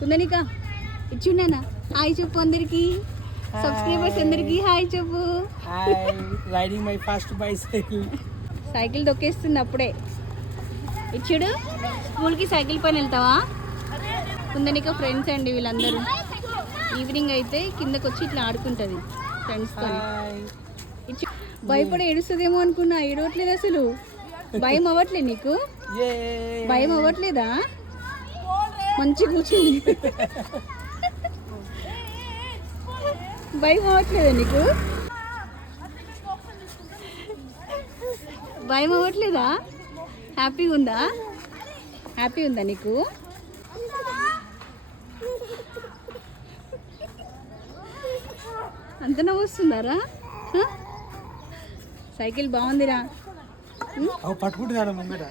Kundanika ఇచ్చిండేనా hi చెప్పు అందరికి subscribers అందరికి హాయ్ చెప్పు. Riding my first bicycle. Cycle దొక్కేస్తుంది అప్పుడే. ఇచ్చుడు స్కూల్కి సైకిల్ పైన వెళ్తావా? కుందనిక ఫ్రెండ్స్ అండి వీళ్ళందరూ. ఈవినింగ్ అయితే కిందకు వచ్చి ఇట్లా ఆడుకుంటుంది ఫ్రెండ్స్తో. ఇచ్చు భయపడి ఏడుస్తుందేమో అనుకున్నా, ఏడవట్లేదు అసలు. భయం అవ్వట్లేదు నీకు? భయం అవ్వట్లేదా? మంచి కూర్చుంది. భయం అవ్వట్లేదా నీకు? భయం అవ్వట్లేదా? హ్యాపీగా ఉందా? హ్యాపీ ఉందా నీకు? అంత నవ్వు వస్తుందారా? సైకిల్ బాగుందిరా. పట్టుకుంటున్నాను ముంగట.